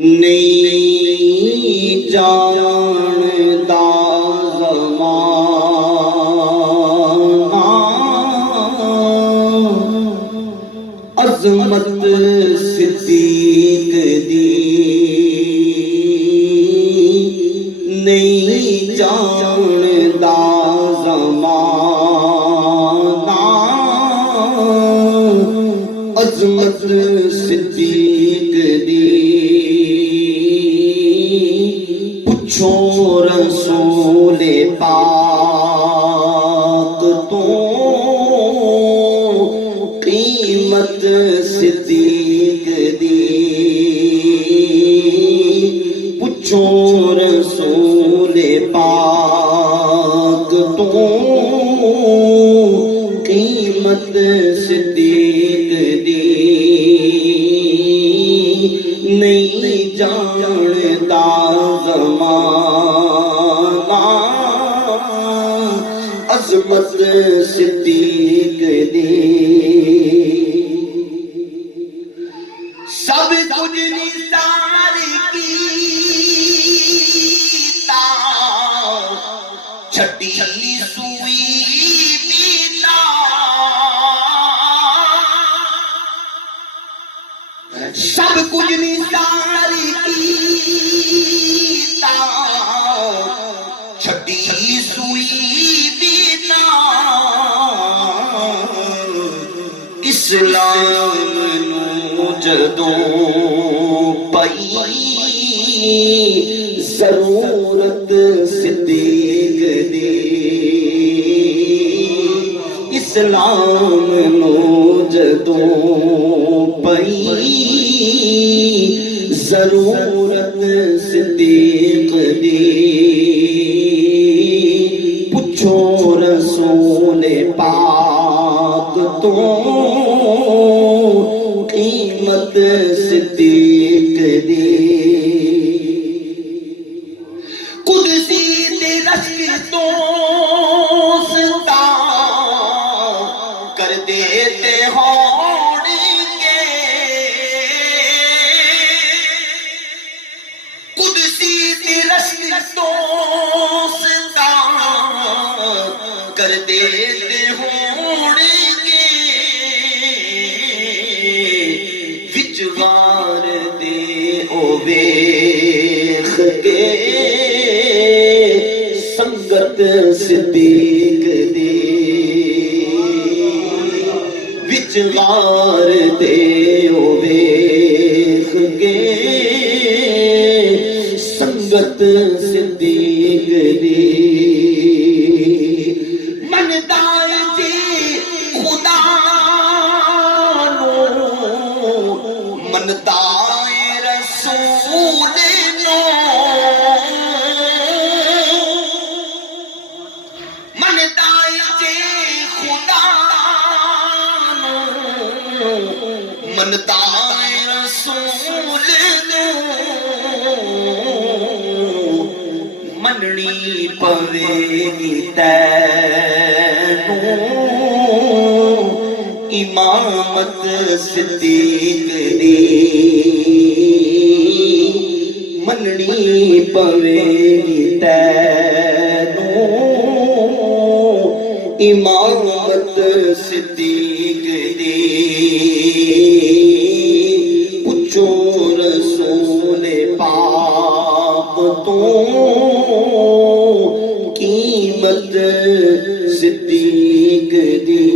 نہیں جانتا زمانہ عظمت صدیق دی، نہیں جانتا زمانہ عظمت صدیق دی، پوچھو رسول پاک تو قیمت صدیق دی، پوچھو رسول پاک تو قیمت صدیق دی، نہیں جانتا زمانہ عظمت صدیق دی، سب کچھ نثار کیتا چھٹی سوئی بینا، سب کچھ نثار کیتا چھٹی سوئی بینا، اسلام نو جدوں پئی ضرورت صدیق دی، اسلام نو جدوں پئی ضرورت صدیق دی، پوچھو رسول پاک تو قیمت صدیق دی، قدسی دے رشک تو ستا کر دیتے ہون گے، قدسی دے رشک تو ستا کر دیتے ہون گے، وچوار دے او ویکھ کے سنگت صدیق دی، وچوار دے او ویکھ کے سنگت صدیق دی، مندا جی خدا نو مندا رسول نو، مندا جی خدا نو مندا رسول نو، مننی پوے گی تینوں امامت صدیق دی، مننی پوے گی تینوں امامت صدیق دی، پوچھو رسول پاک تو قیمت صدیق دی۔